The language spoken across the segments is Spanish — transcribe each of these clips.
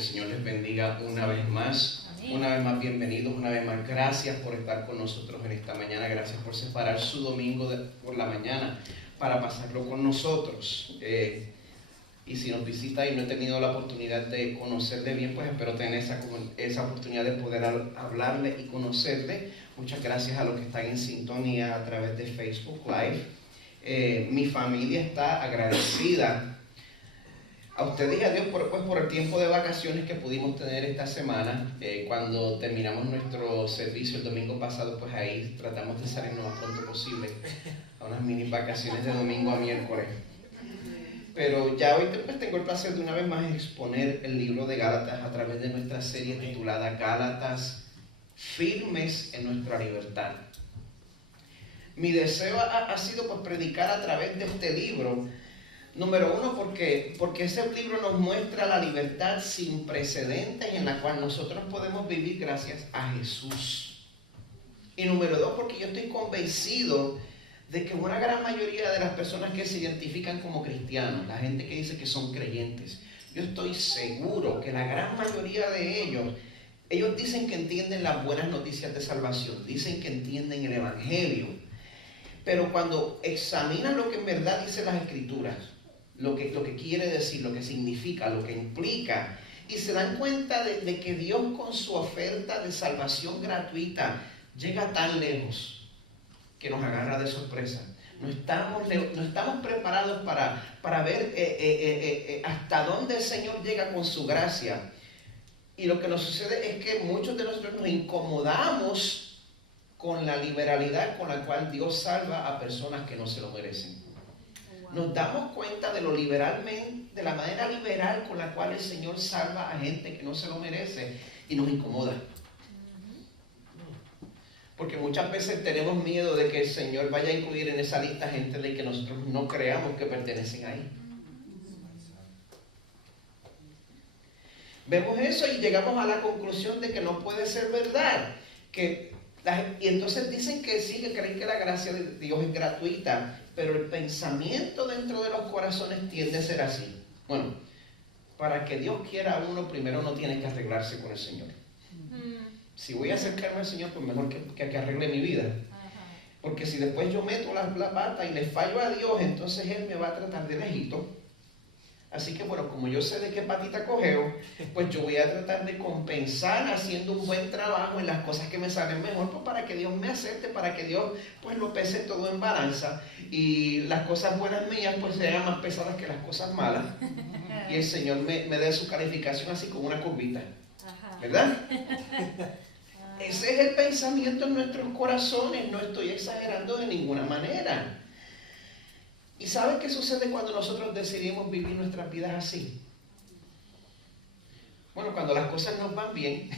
el Señor les bendiga una vez más. Amén. Una vez más bienvenidos, una vez más gracias por estar con nosotros en esta mañana. Gracias por separar su domingo por la mañana para pasarlo con nosotros. Y si nos visita y no he tenido la oportunidad de conocerle bien, pues espero tener esa oportunidad de poder hablarle y conocerle. Muchas gracias a los que están en sintonía a través de Facebook Live. Mi familia está agradecida a ustedes y a Dios por el tiempo de vacaciones que pudimos tener esta semana. Cuando terminamos nuestro servicio el domingo pasado, pues ahí tratamos de salir lo más pronto posible a unas mini vacaciones de domingo a miércoles. Pero ya hoy pues tengo el placer de una vez más exponer el libro de Gálatas a través de nuestra serie titulada Gálatas, firmes en nuestra libertad. Mi deseo ha sido pues predicar a través de este libro. Número uno, porque ese libro nos muestra la libertad sin precedentes en la cual nosotros podemos vivir gracias a Jesús. Y número dos, porque yo estoy convencido de que una gran mayoría de las personas que se identifican como cristianos, la gente que dice que son creyentes, yo estoy seguro que la gran mayoría de ellos dicen que entienden las buenas noticias de salvación, dicen que entienden el Evangelio, pero cuando examinan lo que en verdad dicen las Escrituras, lo que quiere decir, lo que significa, lo que implica, y se dan cuenta de que Dios con su oferta de salvación gratuita llega tan lejos que nos agarra de sorpresa. No estamos preparados para ver hasta dónde el Señor llega con su gracia. Y lo que nos sucede es que muchos de nosotros nos incomodamos con la liberalidad con la cual Dios salva a personas que no se lo merecen. Nos damos cuenta de la manera liberal con la cual el Señor salva a gente que no se lo merece y nos incomoda. Porque muchas veces tenemos miedo de que el Señor vaya a incluir en esa lista gente de que nosotros no creamos que pertenecen ahí. Vemos eso y llegamos a la conclusión de que no puede ser verdad. Y entonces dicen que sí, que creen que la gracia de Dios es gratuita, pero el pensamiento dentro de los corazones tiende a ser así. Bueno, para que Dios quiera a uno, primero no tiene que arreglarse con el Señor. Si voy a acercarme al Señor, pues mejor que arregle mi vida. Porque si después yo meto la pata y le fallo a Dios, entonces Él me va a tratar de lejito. Así que bueno, como yo sé de qué patita cogeo, pues yo voy a tratar de compensar haciendo un buen trabajo en las cosas que me salen mejor, pues para que Dios me acepte, para que Dios pues lo pese todo en balanza y las cosas buenas mías pues sean más pesadas que las cosas malas y el Señor me dé su calificación así como una curvita, ¿verdad? Ese es el pensamiento en nuestros corazones, no estoy exagerando de ninguna manera. ¿Y saben qué sucede cuando nosotros decidimos vivir nuestras vidas así? Bueno, cuando las cosas nos van bien,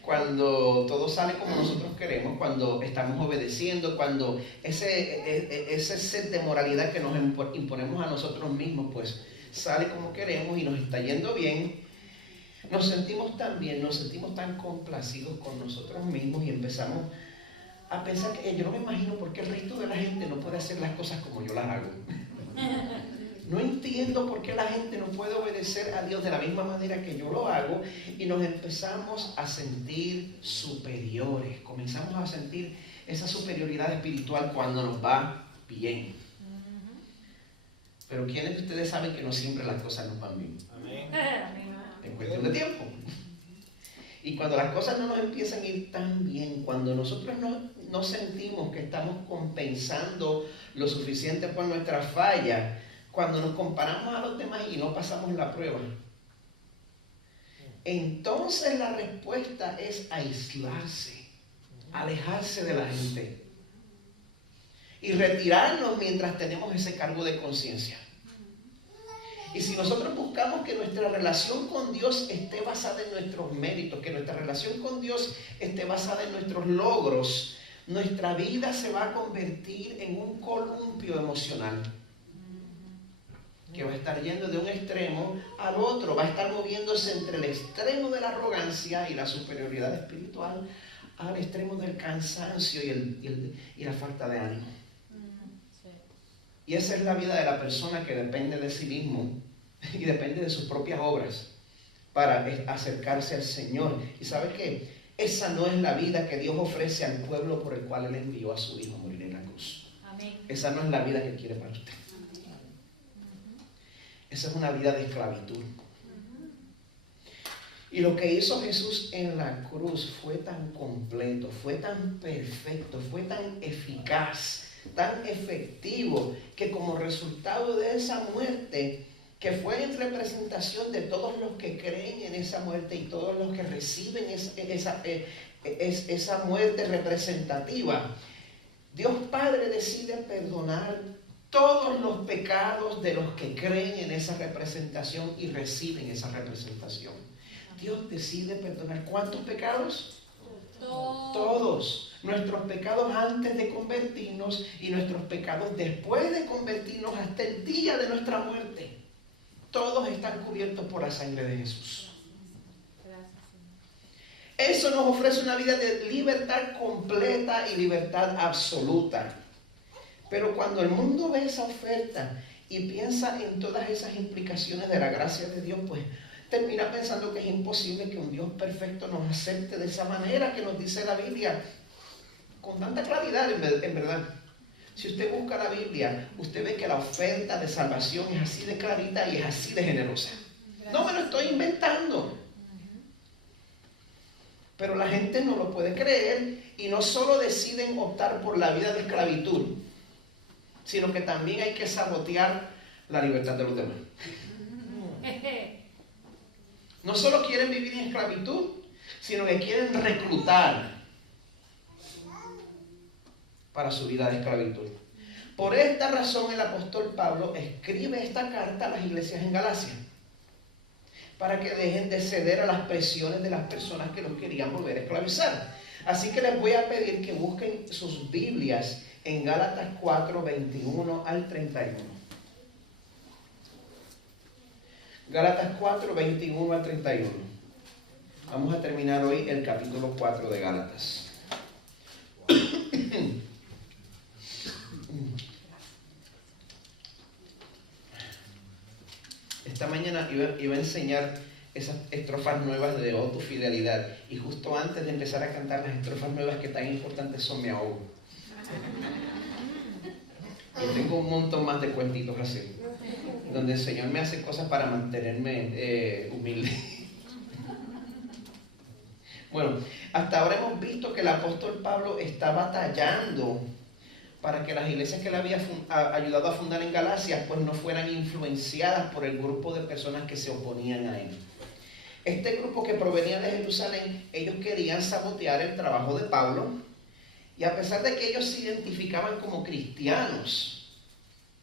cuando todo sale como nosotros queremos, cuando estamos obedeciendo, cuando ese set de moralidad que nos imponemos a nosotros mismos, pues sale como queremos y nos está yendo bien, nos sentimos tan bien, nos sentimos tan complacidos con nosotros mismos y empezamos a pensar que yo no me imagino por qué el resto de la gente no puede hacer las cosas como yo las hago. No entiendo por qué la gente no puede obedecer a Dios de la misma manera que yo lo hago y nos empezamos a sentir superiores, comenzamos a sentir esa superioridad espiritual cuando nos va bien. Pero ¿quiénes de ustedes saben que no siempre las cosas nos van bien? Amén. En cuestión de tiempo. Y cuando las cosas no nos empiezan a ir tan bien, cuando nosotros no sentimos que estamos compensando lo suficiente por nuestra falla, cuando nos comparamos a los demás y no pasamos la prueba, entonces la respuesta es aislarse, alejarse de la gente y retirarnos mientras tenemos ese cargo de conciencia. Y si nosotros buscamos que nuestra relación con Dios esté basada en nuestros méritos, que nuestra relación con Dios esté basada en nuestros logros, nuestra vida se va a convertir en un columpio emocional que va a estar yendo de un extremo al otro, va a estar moviéndose entre el extremo de la arrogancia y la superioridad espiritual al extremo del cansancio y la falta de ánimo. Y esa es la vida de la persona que depende de sí mismo y depende de sus propias obras para acercarse al Señor. ¿Y sabe qué? Esa no es la vida que Dios ofrece al pueblo por el cual Él envió a su Hijo a morir en la cruz. Amén. Esa no es la vida que quiere para usted. Esa es una vida de esclavitud. Y lo que hizo Jesús en la cruz fue tan completo, fue tan perfecto, fue tan eficaz, tan efectivo, que como resultado de esa muerte, que fue en representación de todos los que creen en esa muerte y todos los que reciben esa muerte representativa, Dios Padre decide perdonar todos los pecados de los que creen en esa representación y reciben esa representación. Dios decide perdonar ¿cuántos pecados? Todos. Nuestros pecados antes de convertirnos y nuestros pecados después de convertirnos hasta el día de nuestra muerte. Todos están cubiertos por la sangre de Jesús. Eso nos ofrece una vida de libertad completa y libertad absoluta. Pero cuando el mundo ve esa oferta y piensa en todas esas implicaciones de la gracia de Dios, pues termina pensando que es imposible que un Dios perfecto nos acepte de esa manera que nos dice la Biblia, con tanta claridad en verdad. Si usted busca la Biblia, usted ve que la oferta de salvación es así de clarita y es así de generosa. No me lo estoy inventando. Pero la gente no lo puede creer y no solo deciden optar por la vida de esclavitud, sino que también hay que sabotear la libertad de los demás. No solo quieren vivir en esclavitud, sino que quieren reclutar para su vida de esclavitud. Por esta razón el apóstol Pablo escribe esta carta a las iglesias en Galacia, para que dejen de ceder a las presiones de las personas que los querían volver a esclavizar. Así que les voy a pedir que busquen sus Biblias en Gálatas 4, 21 al 31. Gálatas 4, 21 al 31. Vamos a terminar hoy el capítulo 4 de Gálatas. Esta mañana iba a enseñar esas estrofas nuevas de Oh tu fidelidad, y justo antes de empezar a cantar las estrofas nuevas que tan importantes son, me ahogo. Y tengo un montón más de cuentitos así, donde el Señor me hace cosas para mantenerme humilde. Bueno, hasta ahora hemos visto que el apóstol Pablo está batallando para que las iglesias que él había ayudado a fundar en Galacia pues no fueran influenciadas por el grupo de personas que se oponían a él. Este grupo que provenía de Jerusalén, ellos querían sabotear el trabajo de Pablo, y a pesar de que ellos se identificaban como cristianos,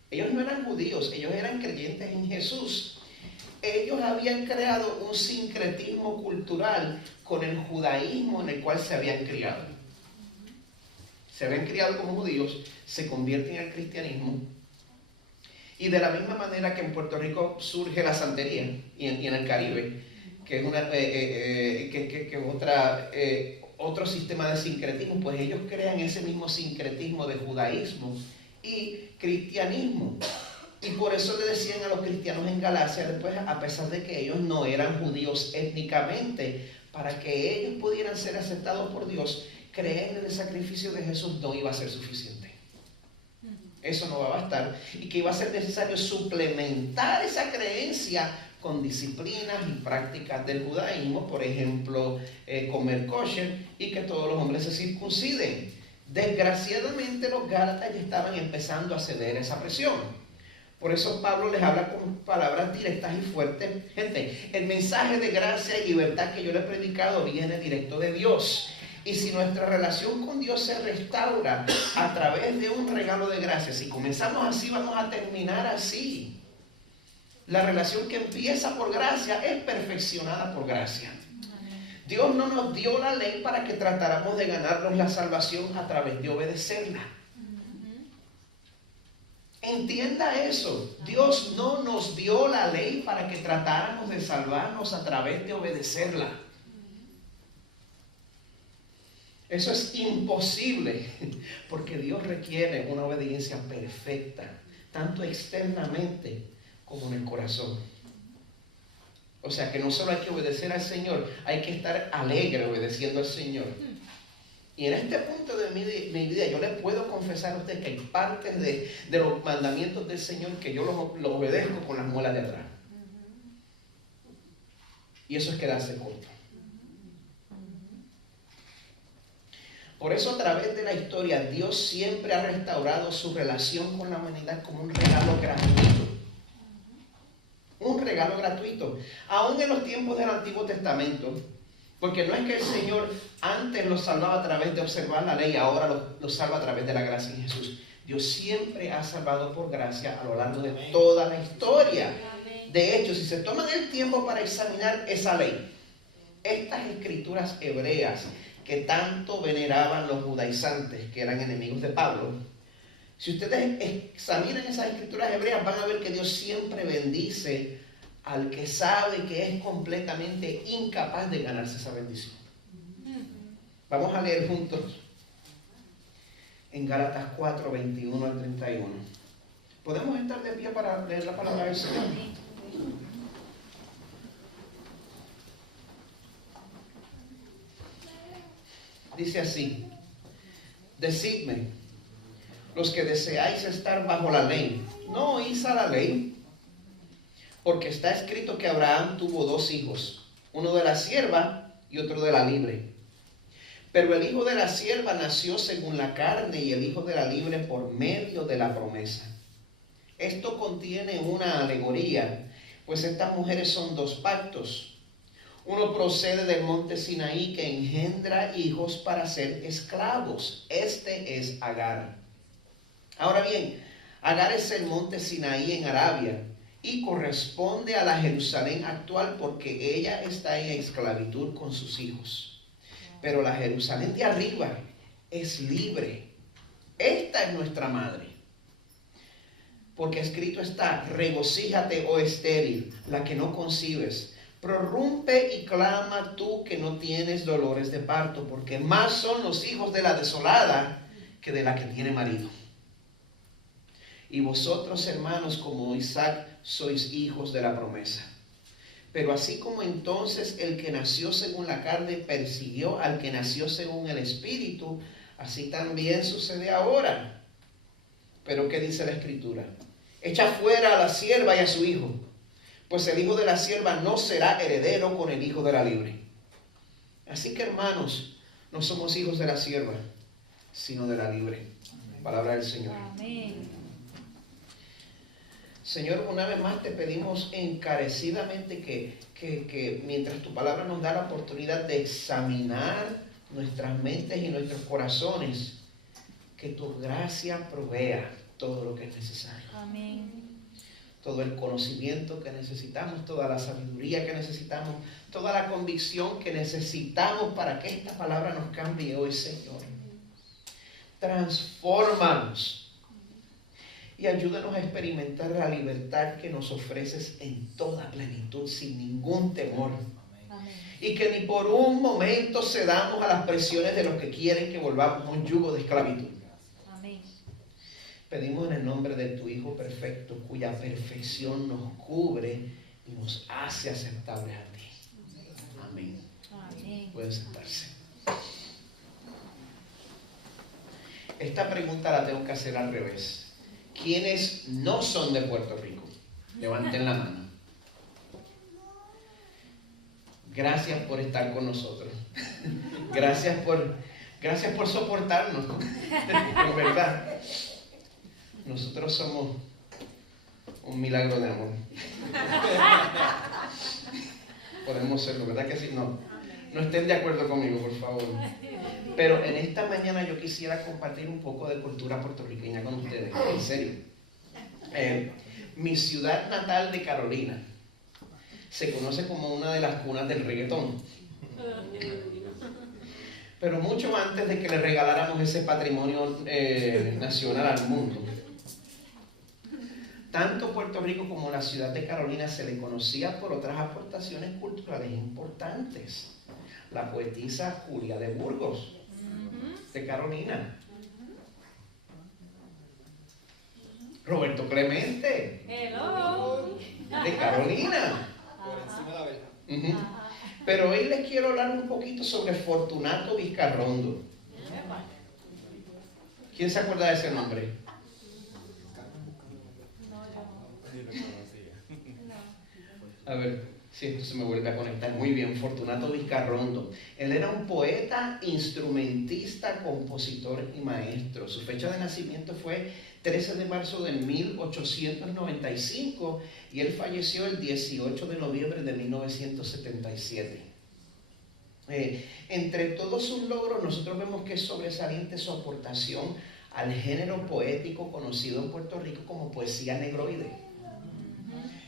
ellos no eran judíos, ellos eran creyentes en Jesús. Ellos habían creado un sincretismo cultural con el judaísmo en el cual se habían criado. Se habían criado como judíos, se convierten al cristianismo, y de la misma manera que en Puerto Rico surge la santería y en el Caribe, que es otro sistema de sincretismo, pues ellos crean ese mismo sincretismo de judaísmo y cristianismo. Y por eso le decían a los cristianos en Galacia después, a pesar de que ellos no eran judíos étnicamente, para que ellos pudieran ser aceptados por Dios, creer en el sacrificio de Jesús no iba a ser suficiente. Eso no va a bastar, y que iba a ser necesario suplementar esa creencia con disciplinas y prácticas del judaísmo, por ejemplo, comer kosher y que todos los hombres se circunciden. Desgraciadamente los gálatas ya estaban empezando a ceder a esa presión. Por eso Pablo les habla con palabras directas y fuertes. Gente, el mensaje de gracia y libertad que yo les he predicado viene directo de Dios. Y si nuestra relación con Dios se restaura a través de un regalo de gracia, si comenzamos así, vamos a terminar así. La relación que empieza por gracia es perfeccionada por gracia. Dios no nos dio la ley para que tratáramos de ganarnos la salvación a través de obedecerla. Entienda eso. Dios no nos dio la ley para que tratáramos de salvarnos a través de obedecerla. Eso es imposible, porque Dios requiere una obediencia perfecta, tanto externamente como en el corazón. O sea que no solo hay que obedecer al Señor, hay que estar alegre obedeciendo al Señor. Y en este punto de mi vida yo le puedo confesar a usted que hay partes de los mandamientos del Señor que yo los obedezco con las muelas de atrás. Y eso es quedarse corto. Por eso a través de la historia Dios siempre ha restaurado su relación con la humanidad como un regalo gratuito. Un regalo gratuito. Aún en los tiempos del Antiguo Testamento. Porque no es que el Señor antes los salvaba a través de observar la ley, ahora los salva a través de la gracia en Jesús. Dios siempre ha salvado por gracia a lo largo de toda la historia. De hecho, si se toman el tiempo para examinar esa ley, estas escrituras hebreas que tanto veneraban los judaizantes, que eran enemigos de Pablo, si ustedes examinan esas escrituras hebreas, van a ver que Dios siempre bendice al que sabe que es completamente incapaz de ganarse esa bendición. Vamos a leer juntos en Gálatas 4, 21 al 31. ¿Podemos estar de pie para leer la palabra del Señor? Dice así: decidme, los que deseáis estar bajo la ley, ¿no oís a la ley? Porque está escrito que Abraham tuvo 2 hijos, uno de la sierva y otro de la libre. Pero el hijo de la sierva nació según la carne y el hijo de la libre por medio de la promesa. Esto contiene una alegoría, pues estas mujeres son 2 pactos. Uno procede del monte Sinaí que engendra hijos para ser esclavos. Este es Agar. Ahora bien, Agar es el monte Sinaí en Arabia y corresponde a la Jerusalén actual porque ella está en esclavitud con sus hijos. Pero la Jerusalén de arriba es libre. Esta es nuestra madre. Porque escrito está: regocíjate, oh estéril, la que no concibes. Prorrumpe y clama tú que no tienes dolores de parto, porque más son los hijos de la desolada que de la que tiene marido. Y vosotros, hermanos, como Isaac, sois hijos de la promesa. Pero así como entonces el que nació según la carne persiguió al que nació según el Espíritu, así también sucede ahora. Pero ¿qué dice la Escritura? Echa fuera a la sierva y a su hijo, pues el hijo de la sierva no será heredero con el hijo de la libre. Así que, hermanos, no somos hijos de la sierva, sino de la libre. Palabra del Señor. Amén. Señor, una vez más te pedimos encarecidamente que mientras tu palabra nos da la oportunidad de examinar nuestras mentes y nuestros corazones, que tu gracia provea todo lo que es necesario. Amén. Todo el conocimiento que necesitamos, toda la sabiduría que necesitamos, toda la convicción que necesitamos para que esta palabra nos cambie hoy, Señor. Transfórmanos y ayúdanos a experimentar la libertad que nos ofreces en toda plenitud, sin ningún temor. Amén. Y que ni por un momento cedamos a las presiones de los que quieren que volvamos a un yugo de esclavitud. Amén. Pedimos en el nombre de tu Hijo perfecto, cuya perfección nos cubre y nos hace aceptables a ti. Amén. Amén. Pueden sentarse. Esta pregunta la tengo que hacer al revés. ¿Quiénes no son de Puerto Rico? Levanten la mano. Gracias por estar con nosotros. Gracias por soportarnos. En verdad. Nosotros somos un milagro de amor. Podemos serlo, ¿verdad que sí? No estén de acuerdo conmigo, por favor. Pero en esta mañana yo quisiera compartir un poco de cultura puertorriqueña con ustedes. En serio. Mi ciudad natal de Carolina se conoce como una de las cunas del reggaetón. Pero mucho antes de que le regaláramos ese patrimonio nacional al mundo, tanto Puerto Rico como la ciudad de Carolina se le conocía por otras aportaciones culturales importantes. La poetisa Julia de Burgos, de Carolina. Roberto Clemente, Hello. de Carolina. Ujú. Pero hoy les quiero hablar un poquito sobre Fortunato Vizcarrondo. ¿Quién se acuerda de ese nombre? A ver, si esto se me vuelve a conectar. Muy bien, Fortunato Vizcarrondo. Él era un poeta, instrumentista, compositor y maestro. Su fecha de nacimiento fue 13 de marzo de 1895 y él falleció el 18 de noviembre de 1977. Entre todos sus logros, nosotros vemos que es sobresaliente su aportación al género poético conocido en Puerto Rico como poesía negroide.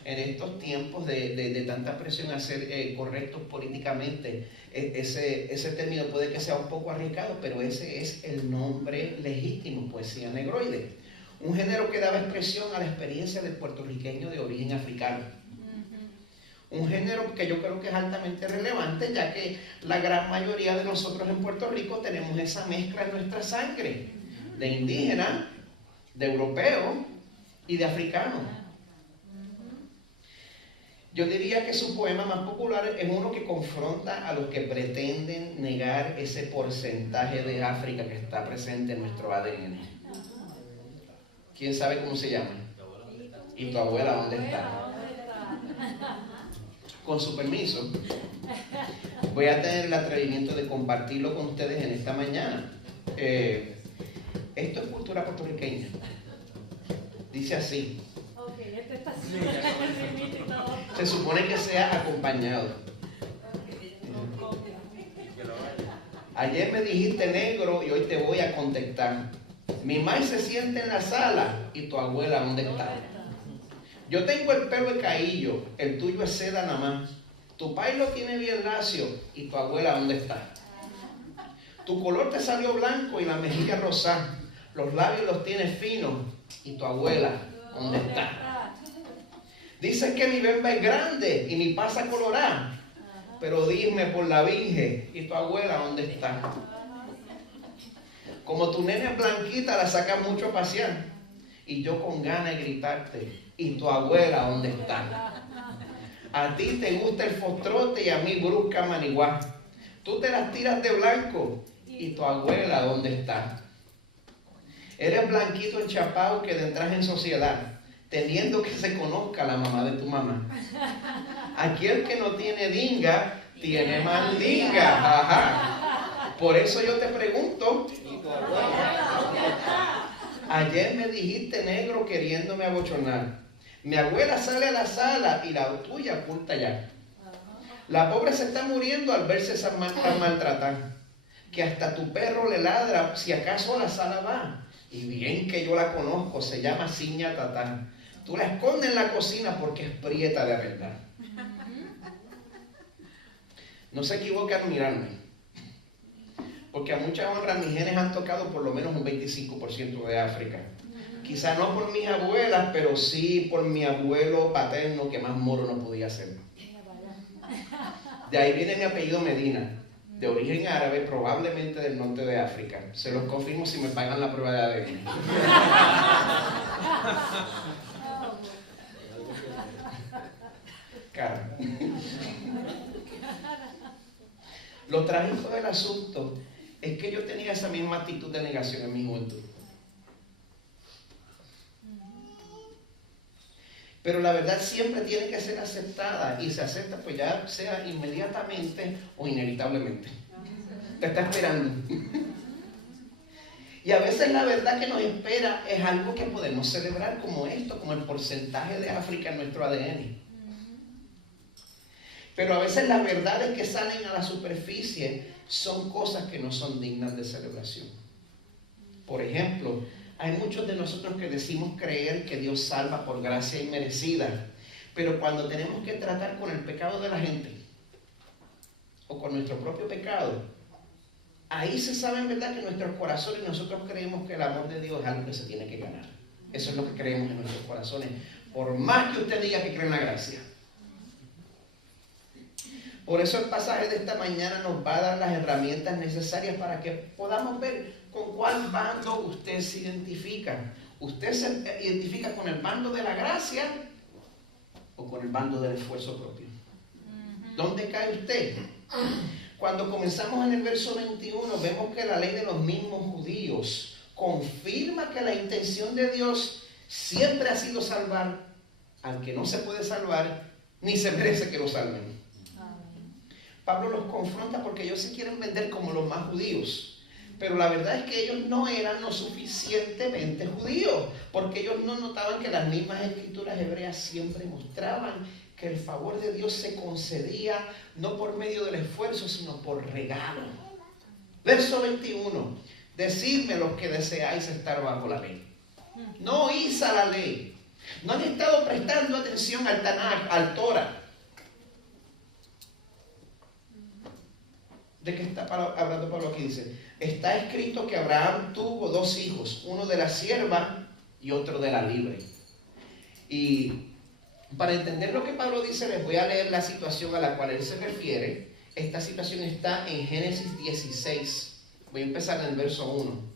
En estos tiempos de tanta presión a ser correctos políticamente, ese término puede que sea un poco arriesgado, pero ese es el nombre legítimo, poesía negroide. Un género que daba expresión a la experiencia del puertorriqueño de origen africano. Un género que yo creo que es altamente relevante, ya que la gran mayoría de nosotros en Puerto Rico tenemos esa mezcla en nuestra sangre, de indígena, de europeo y de africano. Yo diría que su poema más popular es uno que confronta a los que pretenden negar ese porcentaje de África que está presente en nuestro ADN. ¿Quién sabe cómo se llama? ¿Y tu abuela dónde está? Con su permiso, voy a tener el atrevimiento de compartirlo con ustedes en esta mañana. Esto es cultura puertorriqueña. Dice así. Se supone que sea acompañado. Ayer me dijiste negro y hoy te voy a contestar. Mi maíz se siente en la sala y tu abuela ¿dónde está? Yo tengo el pelo de caillo, el tuyo es seda nada más. Tu país lo tiene bien lacio y tu abuela ¿dónde está? Tu color te salió blanco y la mejilla rosada. Los labios los tienes finos y tu abuela ¿dónde está? Dicen que mi bemba es grande y mi pasa colorada. Pero dime por la Virgen, ¿y tu abuela dónde está? Como tu nena es blanquita, la sacas mucho a pasear. Y yo con ganas de gritarte, ¿y tu abuela dónde está? A ti te gusta el fostrote y a mí brusca maniguá. Tú te las tiras de blanco, ¿y tu abuela dónde está? Eres blanquito enchapado que entras en sociedad, teniendo que se conozca la mamá de tu mamá. Aquel que no tiene dinga, tiene mandinga. Ajá. Por eso yo te pregunto, ayer me dijiste negro queriéndome abochornar. Mi abuela sale a la sala y la tuya oculta ya. La pobre se está muriendo al verse tan maltratada, que hasta tu perro le ladra si acaso a la sala va. Y bien que yo la conozco, se llama Ciña Tatán. Tú la escondes en la cocina porque es prieta de verdad. No se equivoque al mirarme, porque a mucha honra mis genes han tocado por lo menos un 25% de África. Quizá no por mis abuelas, pero sí por mi abuelo paterno, que más moro no podía ser. De ahí viene mi apellido Medina, de origen árabe, probablemente del norte de África. Se los confirmo si me pagan la prueba de ADN. Cara. Lo trágico del asunto es que yo tenía esa misma actitud de negación en mi juventud. Pero la verdad siempre tiene que ser aceptada, y se acepta pues ya sea inmediatamente o inevitablemente. Te está esperando. Y a veces la verdad que nos espera es algo que podemos celebrar como esto, como el porcentaje de África en nuestro ADN. Pero a veces las verdades que salen a la superficie son cosas que no son dignas de celebración. Por ejemplo, hay muchos de nosotros que decimos creer que Dios salva por gracia inmerecida, pero cuando tenemos que tratar con el pecado de la gente o con nuestro propio pecado, ahí se sabe en verdad que en nuestros corazones nosotros creemos que el amor de Dios es algo que se tiene que ganar. Eso es lo que creemos en nuestros corazones, por más que usted diga que cree en la gracia. Por eso el pasaje de esta mañana nos va a dar las herramientas necesarias para que podamos ver con cuál bando usted se identifica. ¿Usted se identifica con el bando de la gracia o con el bando del esfuerzo propio? ¿Dónde cae usted? Cuando comenzamos en el verso 21, vemos que la ley de los mismos judíos confirma que la intención de Dios siempre ha sido salvar al que no se puede salvar, ni se merece que lo salven. Pablo los confronta porque ellos se quieren vender como los más judíos. Pero la verdad es que ellos no eran lo suficientemente judíos, porque ellos no notaban que las mismas escrituras hebreas siempre mostraban que el favor de Dios se concedía no por medio del esfuerzo, sino por regalo. Verso 21. Decidme los que deseáis estar bajo la ley. No oís a la ley. No han estado prestando atención al Tanaj, al Torah. ¿De qué está hablando Pablo aquí? Dice, está escrito que Abraham tuvo 2 hijos, uno de la sierva y otro de la libre. Y para entender lo que Pablo dice, les voy a leer la situación a la cual él se refiere. Esta situación está en Génesis 16. Voy a empezar en el verso 1.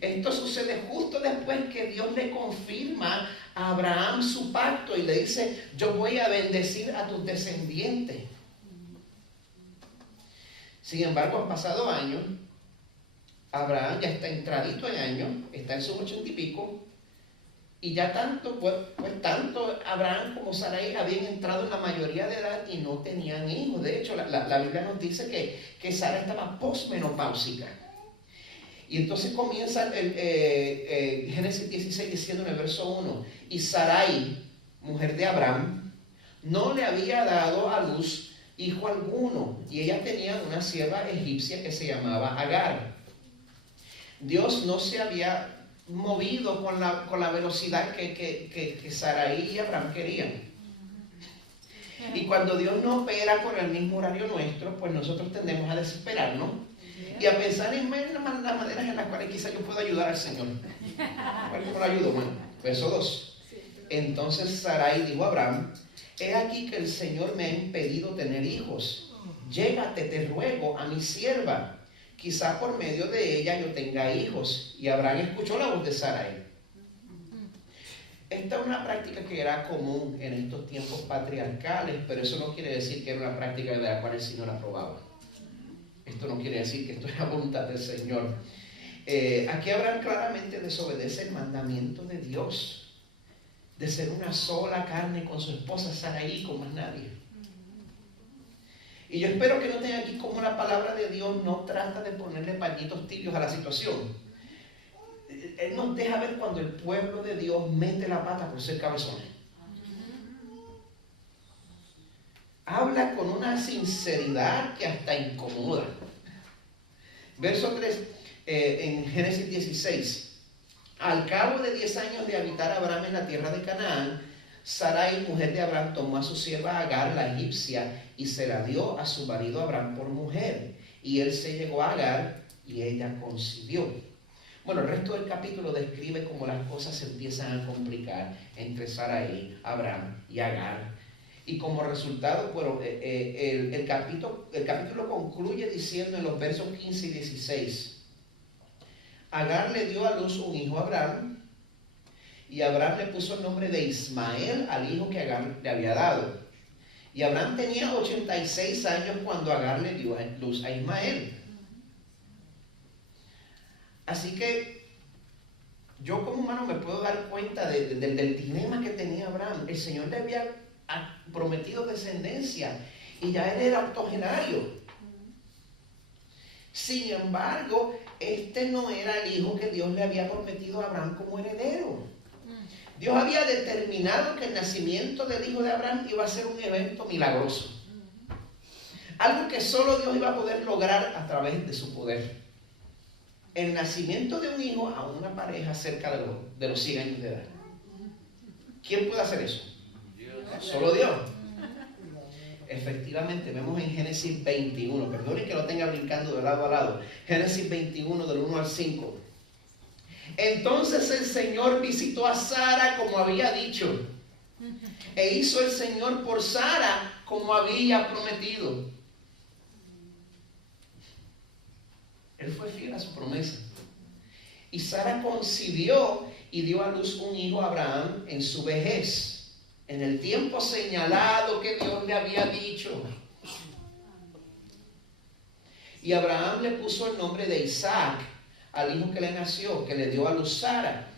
Esto sucede justo después que Dios le confirma a Abraham su pacto y le dice, yo voy a bendecir a tus descendientes. Sin embargo, han pasado años, Abraham ya está entradito en años, está en sus 80 y pico, y ya tanto Abraham como Sarai habían entrado en la mayoría de edad y no tenían hijos. De hecho, la Biblia nos dice que Sara estaba posmenopáusica. Y entonces comienza Génesis 16 diciendo en el verso 1, y Sarai, mujer de Abraham, no le había dado a luz hijo alguno, y ella tenía una sierva egipcia que se llamaba Agar. Dios no se había movido con la velocidad que Sarai y Abraham querían. Y cuando Dios no opera con el mismo horario nuestro, pues nosotros tendemos a desesperarnos y a pensar en las maneras en las cuales quizá yo puedo ayudar al Señor. ¿Cómo lo ayudo? Bueno, verso 2. Entonces Sarai dijo a Abraham, he aquí que el Señor me ha impedido tener hijos. Llégate, te ruego, a mi sierva. Quizá por medio de ella yo tenga hijos. Y Abraham escuchó la voz de Sarai. Esta es una práctica que era común en estos tiempos patriarcales, pero eso no quiere decir que era una práctica de la cual el Señor aprobaba. Esto no quiere decir que esto es la voluntad del Señor. Aquí Abraham claramente desobedece el mandamiento de Dios de ser una sola carne con su esposa Sarai y con más nadie. Y yo espero que noten aquí cómo la palabra de Dios no trata de ponerle pañitos tibios a la situación. Él nos deja ver cuando el pueblo de Dios mete la pata por ser cabezones. Habla con una sinceridad que hasta incomoda. Verso 3, en Génesis 16. Al cabo de 10 años de habitar Abraham en la tierra de Canaán, Sarai, mujer de Abraham, tomó a su sierva Agar, la egipcia, y se la dio a su marido Abraham por mujer. Y él se llegó a Agar y ella concibió. Bueno, el resto del capítulo describe cómo las cosas se empiezan a complicar entre Sarai, Abraham y Agar. Y como resultado, bueno, el capítulo concluye diciendo en los versos 15 y 16, Agar le dio a luz un hijo a Abraham, y Abraham le puso el nombre de Ismael al hijo que Agar le había dado. Y Abraham tenía 86 años cuando Agar le dio luz a Ismael. Así que yo como humano me puedo dar cuenta del dilema que tenía Abraham. El Señor le había prometido descendencia y ya él era octogenario. Sin embargo, este no era el hijo que Dios le había prometido a Abraham como heredero. Dios había determinado que el nacimiento del hijo de Abraham iba a ser un evento milagroso. Algo que solo Dios iba a poder lograr a través de su poder. El nacimiento de un hijo a una pareja cerca de los 100 años de edad. ¿Quién puede hacer eso? Solo Dios. Efectivamente, vemos en Génesis 21, perdonen que lo tenga brincando de lado a lado, Génesis 21 del 1 al 5. Entonces el Señor visitó a Sara como había dicho, e hizo el Señor por Sara como había prometido. Él fue fiel a su promesa. Y Sara concibió y dio a luz un hijo a Abraham en su vejez, en el tiempo señalado que Dios le había dicho. Y Abraham le puso el nombre de Isaac al hijo que le nació, que le dio a luz Sara.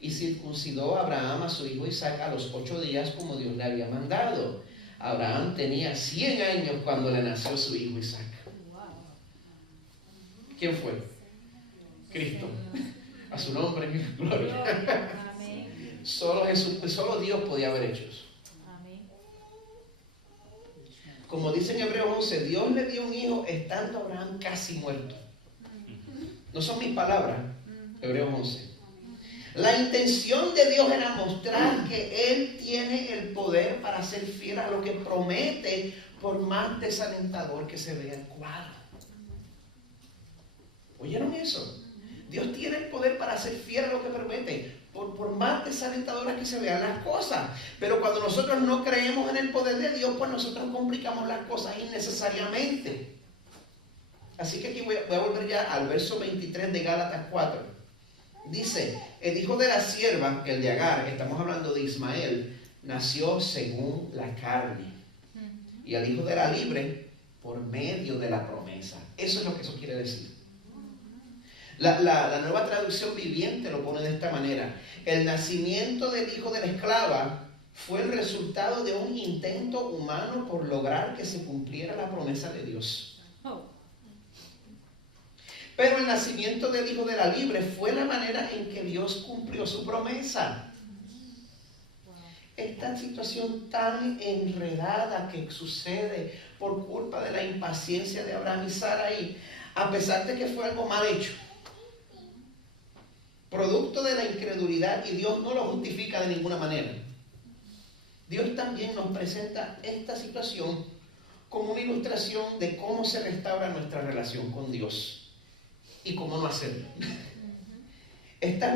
Y circuncidó Abraham a su hijo Isaac a los 8 días como Dios le había mandado. Abraham tenía 100 años cuando le nació su hijo Isaac. ¿Quién fue? Cristo. A su nombre, mi gloria. Solo Dios podía haber hecho eso. Como dice en Hebreos 11, Dios le dio un hijo estando Abraham casi muerto. No son mis palabras, Hebreos 11. La intención de Dios era mostrar que Él tiene el poder para ser fiel a lo que promete, por más desalentador que se vea el cuadro. ¿Oyeron eso? Dios tiene el poder para ser fiel a lo que promete, por más desalentadoras que se vean las cosas. Pero cuando nosotros no creemos en el poder de Dios, pues nosotros complicamos las cosas innecesariamente. Así que aquí voy a volver ya al verso 23 de Gálatas 4. Dice, el hijo de la sierva, el de Agar, estamos hablando de Ismael, nació según la carne. Y el hijo de la libre, por medio de la promesa. Eso es lo que eso quiere decir. La nueva traducción viviente lo pone de esta manera. El nacimiento del hijo de la esclava fue el resultado de un intento humano por lograr que se cumpliera la promesa de Dios. Pero el nacimiento del hijo de la libre fue la manera en que Dios cumplió su promesa. Esta situación tan enredada que sucede por culpa de la impaciencia de Abraham y Sarai, a pesar de que fue algo mal hecho, producto de la incredulidad, y Dios no lo justifica de ninguna manera. Dios también nos presenta esta situación como una ilustración de cómo se restaura nuestra relación con Dios y cómo no hacerlo. Esto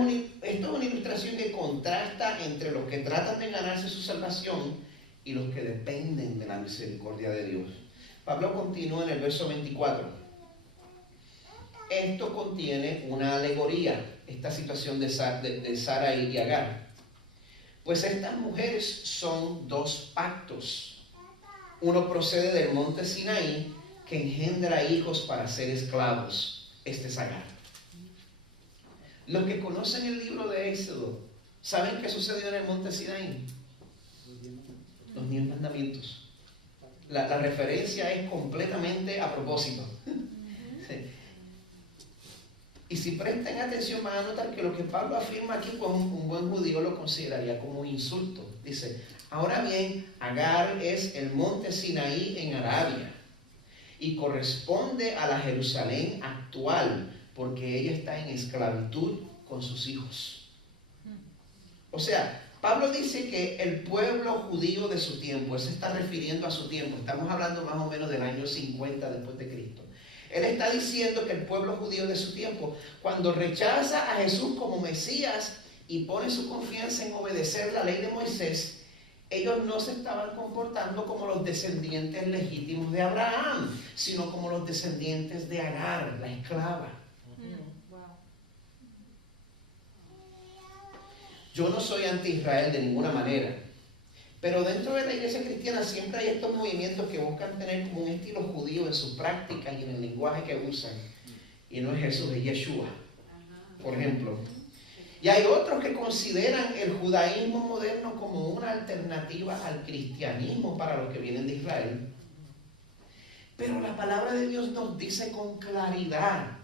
es una ilustración que contrasta entre los que tratan de ganarse su salvación y los que dependen de la misericordia de Dios. Pablo continúa en el verso 24. Esto contiene una alegoría, esta situación de Sara y Agar. Pues estas mujeres son dos pactos. Uno procede del monte Sinaí, que engendra hijos para ser esclavos. Este es Agar. Los que conocen el libro de Éxodo, ¿saben qué sucedió en el monte Sinaí? Los 10 mandamientos. La referencia es completamente a propósito. Sí. Y si prestan atención, van a notar que lo que Pablo afirma aquí, pues un buen judío lo consideraría como un insulto. Dice, ahora bien, Agar es el monte Sinaí en Arabia y corresponde a la Jerusalén actual, porque ella está en esclavitud con sus hijos. O sea, Pablo dice que el pueblo judío de su tiempo, él se está refiriendo a su tiempo, estamos hablando más o menos del año 50 después de Cristo. Él está diciendo que el pueblo judío de su tiempo, cuando rechaza a Jesús como Mesías y pone su confianza en obedecer la ley de Moisés, ellos no se estaban comportando como los descendientes legítimos de Abraham, sino como los descendientes de Agar, la esclava. Yo no soy anti-Israel de ninguna manera, pero dentro de la iglesia cristiana siempre hay estos movimientos que buscan tener como un estilo judío en sus prácticas y en el lenguaje que usan. Y no es Jesús, es Yeshua, por ejemplo. Y hay otros que consideran el judaísmo moderno como una alternativa al cristianismo para los que vienen de Israel. Pero la palabra de Dios nos dice con claridad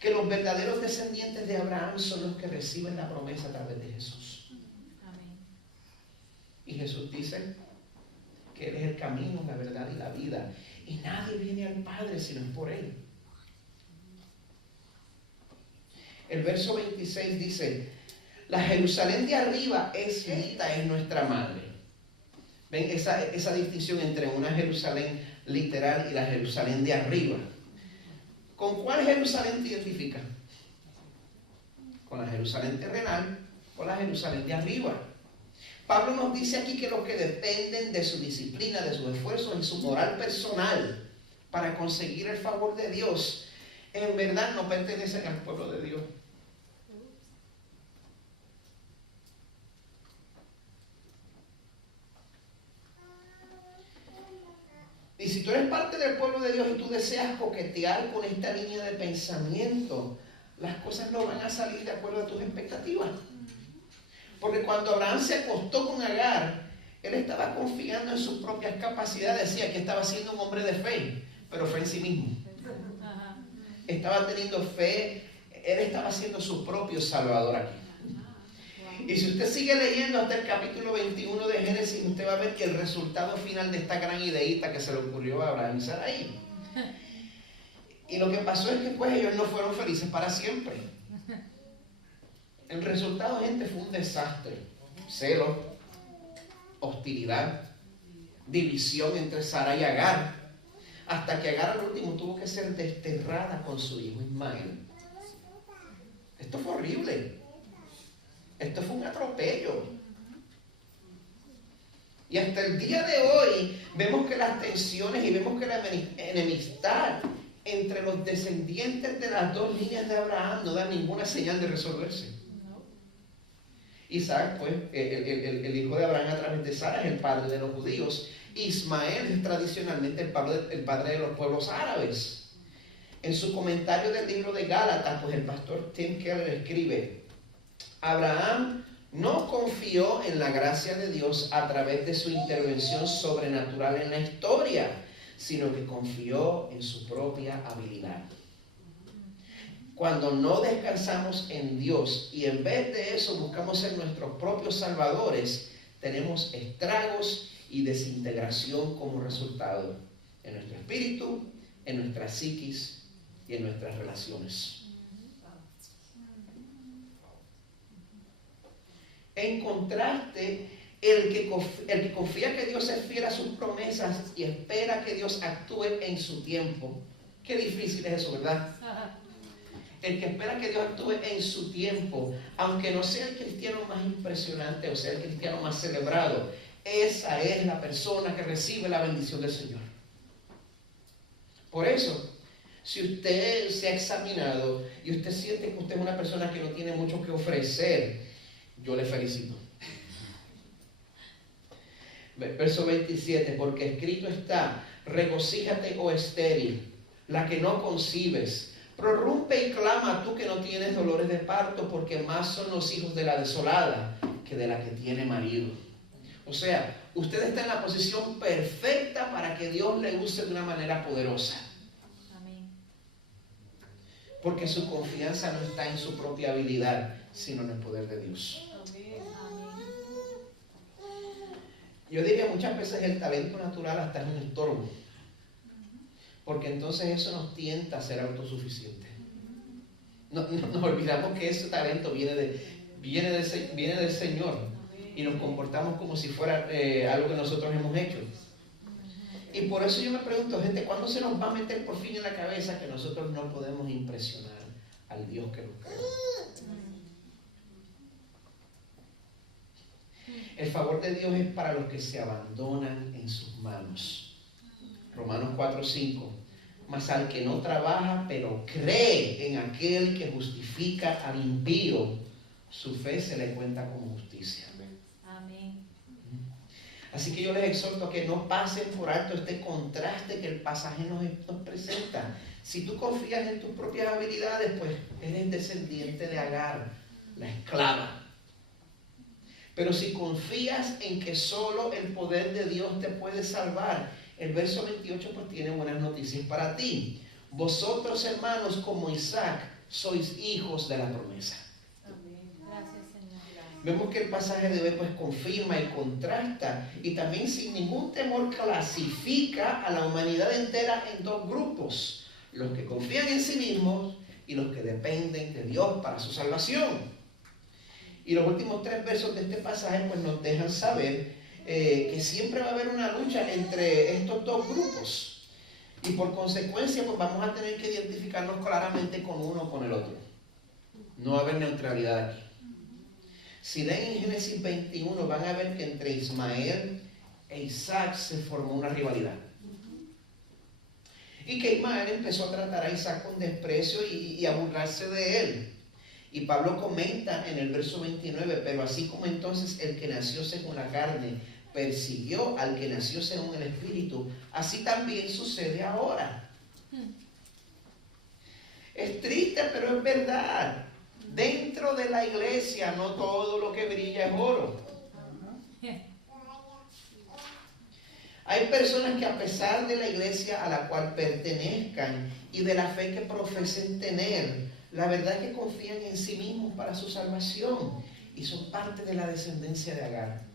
que los verdaderos descendientes de Abraham son los que reciben la promesa a través de Jesús. Amén. Y Jesús dice que Él es el camino, la verdad y la vida. Y nadie viene al Padre si no es por Él. El verso 26 dice, la Jerusalén de arriba es nuestra madre. ¿Ven esa distinción entre una Jerusalén literal y la Jerusalén de arriba? ¿Con cuál Jerusalén te identifica? ¿Con la Jerusalén terrenal o la Jerusalén de arriba? Pablo nos dice aquí que los que dependen de su disciplina, de sus esfuerzos y su moral personal para conseguir el favor de Dios, en verdad no pertenecen al pueblo de Dios. si tú eres parte del pueblo de Dios y tú deseas coquetear con esta línea de pensamiento, las cosas no van a salir de acuerdo a tus expectativas. Porque cuando Abraham se acostó con Agar, él estaba confiando en sus propias capacidades. Decía que estaba siendo un hombre de fe, pero fe en sí mismo. Estaba teniendo fe, él estaba siendo su propio salvador aquí. Y si usted sigue leyendo hasta el capítulo 21 de Génesis, usted va a ver que el resultado final de esta gran ideita que se le ocurrió a Abraham y Sarai. Y lo que pasó es que pues ellos no fueron felices para siempre. El resultado, gente, fue un desastre. Celo, hostilidad, división entre Sara y Agar, hasta que Agar al último tuvo que ser desterrada con su hijo Ismael. Esto fue horrible. Esto fue un atropello. Y hasta el día de hoy vemos que las tensiones y vemos que la enemistad entre los descendientes de las dos líneas de Abraham no da ninguna señal de resolverse. Isaac, pues, el hijo de Abraham a través de Sara, es el padre de los judíos. Ismael es tradicionalmente el padre de los pueblos árabes. En su comentario del libro de Gálatas, pues el pastor Tim Keller escribe: Abraham no confió en la gracia de Dios a través de su intervención sobrenatural en la historia, sino que confió en su propia habilidad. Cuando no descansamos en Dios y en vez de eso buscamos ser nuestros propios salvadores, tenemos estragos y desintegración como resultado en nuestro espíritu, en nuestra psiquis y en nuestras relaciones. En contraste, el que confía que Dios es fiel a sus promesas y espera que Dios actúe en su tiempo. Qué difícil es eso, ¿verdad? El que espera que Dios actúe en su tiempo, aunque no sea el cristiano más impresionante o sea el cristiano más celebrado, esa es la persona que recibe la bendición del Señor. Por eso, si usted se ha examinado y usted siente que usted es una persona que no tiene mucho que ofrecer, yo le felicito. Verso 27, porque escrito está: regocíjate, oh estéril, la que no concibes, prorrumpe y clama tú que no tienes dolores de parto, porque más son los hijos de la desolada que de la que tiene marido. O sea, usted está en la posición perfecta para que Dios le use de una manera poderosa. Amén. Porque su confianza no está en su propia habilidad, sino en el poder de Dios. Yo diría muchas veces el talento natural hasta es un estorbo, porque entonces eso nos tienta a ser autosuficientes. Nos olvidamos que ese talento viene del Señor y nos comportamos como si fuera algo que nosotros hemos hecho. Y por eso yo me pregunto, gente, ¿cuándo se nos va a meter por fin en la cabeza que nosotros no podemos impresionar al Dios que nos creó? El favor de Dios es para los que se abandonan en sus manos. Romanos 4:5. Mas al que no trabaja, pero cree en aquel que justifica al impío, su fe se le cuenta como justicia. Amén. Así que yo les exhorto a que no pasen por alto este contraste que el pasaje nos presenta. Si tú confías en tus propias habilidades, pues eres descendiente de Agar, la esclava. Pero si confías en que solo el poder de Dios te puede salvar, el verso 28 pues tiene buenas noticias para ti. Vosotros, hermanos, como Isaac, sois hijos de la promesa. Amén. Gracias, Señor. Vemos que el pasaje de hoy pues confirma y contrasta y también sin ningún temor clasifica a la humanidad entera en dos grupos: los que confían en sí mismos y los que dependen de Dios para su salvación. Y los últimos 3 versos de este pasaje pues nos dejan saber que siempre va a haber una lucha entre estos dos grupos. Y por consecuencia pues vamos a tener que identificarnos claramente con uno o con el otro. No va a haber neutralidad aquí. Si leen en Génesis 21 van a ver que entre Ismael e Isaac se formó una rivalidad. Y que Ismael empezó a tratar a Isaac con desprecio y a burlarse de él. Y Pablo comenta en el verso 29, pero así como entonces el que nació según la carne persiguió al que nació según el Espíritu, así también sucede ahora. Es triste, pero es verdad. Dentro de la iglesia no todo lo que brilla es oro. Hay personas que a pesar de la iglesia a la cual pertenezcan y de la fe que profesen tener, la verdad es que confían en sí mismos para su salvación y son parte de la descendencia de Agar.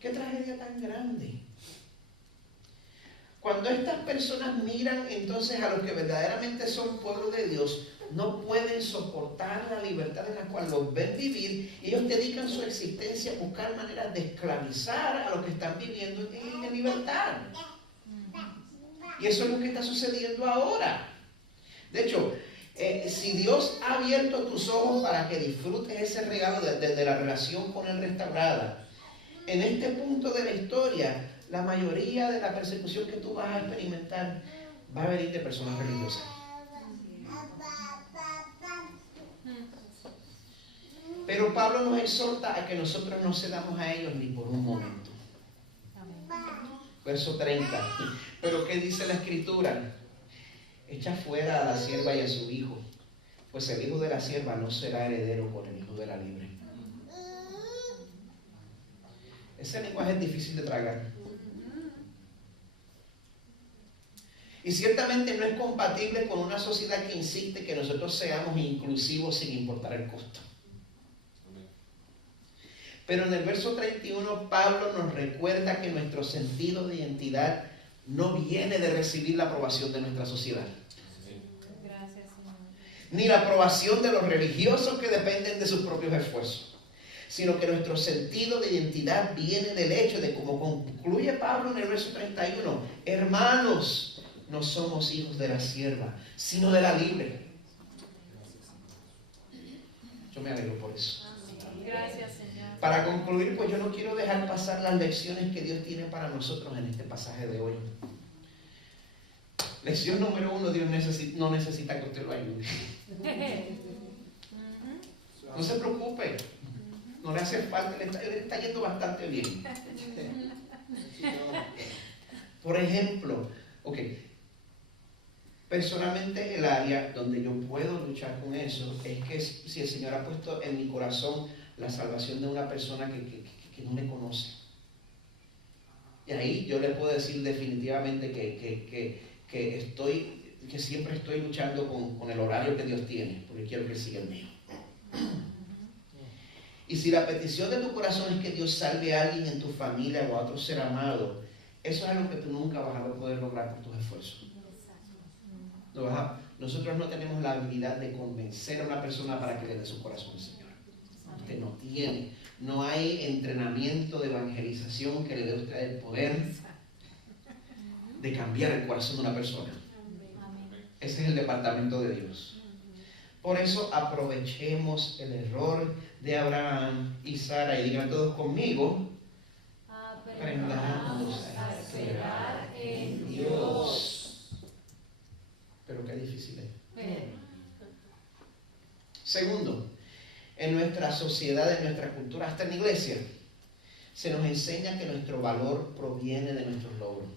¡Qué tragedia tan grande! Cuando estas personas miran entonces a los que verdaderamente son pueblo de Dios, no pueden soportar la libertad en la cual los ven vivir. Ellos dedican su existencia a buscar maneras de esclavizar a los que están viviendo en libertad. Y eso es lo que está sucediendo ahora. De hecho, si Dios ha abierto tus ojos para que disfrutes ese regalo de la relación con Él restaurada, en este punto de la historia, la mayoría de la persecución que tú vas a experimentar va a venir de personas religiosas. Pero Pablo nos exhorta a que nosotros no cedamos a ellos ni por un momento. Verso 30. Pero ¿qué dice la Escritura? Echa fuera a la sierva y a su hijo, pues el hijo de la sierva no será heredero con el hijo de la libre. Ese lenguaje es difícil de tragar. Y ciertamente no es compatible con una sociedad que insiste que nosotros seamos inclusivos sin importar el costo. Pero en el verso 31, Pablo nos recuerda que nuestro sentido de identidad no viene de recibir la aprobación de nuestra sociedad. Gracias, Señor. Ni la aprobación de los religiosos que dependen de sus propios esfuerzos, sino que nuestro sentido de identidad viene del hecho de, como concluye Pablo en el verso 31, hermanos, no somos hijos de la sierva, sino de la libre. Yo me alegro por eso. Gracias, Señor. Para concluir, pues yo no quiero dejar pasar las lecciones que Dios tiene para nosotros en este pasaje de hoy. Lección número 1, Dios no necesita que usted lo ayude. No se preocupe, no le hace falta, le está yendo bastante bien. Por ejemplo, personalmente el área donde yo puedo luchar con eso es que si el Señor ha puesto en mi corazón la salvación de una persona que no le conoce. Y ahí yo le puedo decir definitivamente que siempre estoy luchando con el horario que Dios tiene, porque quiero que Él siga el mío. Y si la petición de tu corazón es que Dios salve a alguien en tu familia o a otro ser amado, eso es algo que tú nunca vas a poder lograr por tus esfuerzos. Nosotros no tenemos la habilidad de convencer a una persona para que le dé su corazón al Señor. Usted no tiene. No hay entrenamiento de evangelización que le dé a usted el poder de cambiar el corazón de una persona. Ese es el departamento de Dios. Por eso aprovechemos el error de Abraham y Sara y digan todos conmigo: aprendamos a esperar en Dios. Pero qué difícil es. Segundo, en nuestra sociedad, en nuestra cultura, hasta en la iglesia, se nos enseña que nuestro valor proviene de nuestros logros.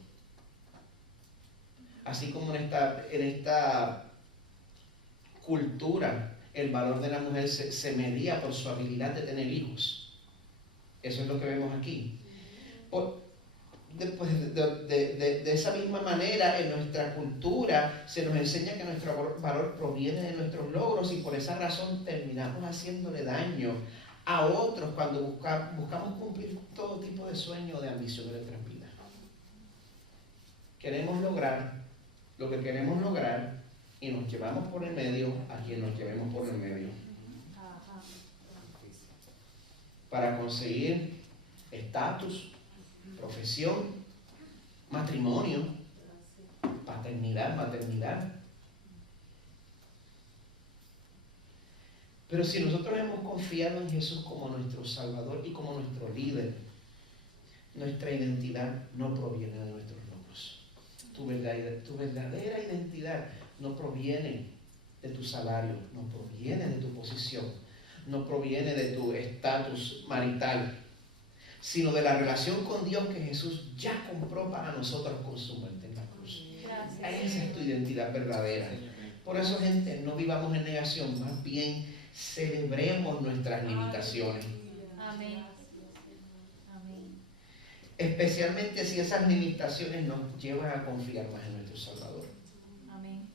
Así como en esta cultura, el valor de la mujer se medía por su habilidad de tener hijos. Eso es lo que vemos aquí. De esa misma manera, en nuestra cultura se nos enseña que nuestro valor proviene de nuestros logros y por esa razón terminamos haciéndole daño a otros cuando buscamos cumplir todo tipo de sueños o de ambiciones de nuestras vidas. Queremos lograr lo que queremos lograr y nos llevamos por el medio a quien nos llevemos por el medio. Para conseguir estatus, profesión, matrimonio, paternidad, maternidad. Pero si nosotros hemos confiado en Jesús como nuestro Salvador y como nuestro líder, nuestra identidad no proviene de nuestros logros. Tu verdadera identidad no proviene de tu salario, no proviene de tu posición, no proviene de tu estatus marital. sino de la relación con Dios que Jesús ya compró para nosotros con su muerte en la cruz. Esa es tu identidad verdadera. Por eso, gente, no vivamos en negación, más bien celebremos nuestras limitaciones. Amén. Amén. Especialmente si esas limitaciones nos llevan a confiar más en nuestro Salvador. Amén.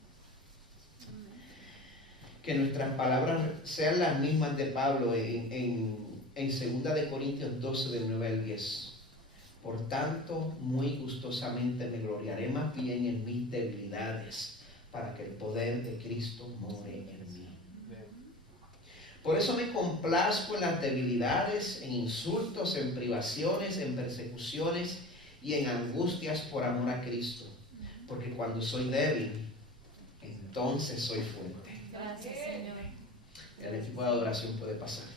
Que nuestras palabras sean las mismas de Pablo en 2 de Corintios 12, del 9 al 10. Por tanto, muy gustosamente me gloriaré más bien en mis debilidades, para que el poder de Cristo more en mí. Por eso me complazco en las debilidades, en insultos, en privaciones, en persecuciones y en angustias por amor a Cristo. Porque cuando soy débil, entonces soy fuerte. Gracias, Señor. El equipo de adoración puede pasar.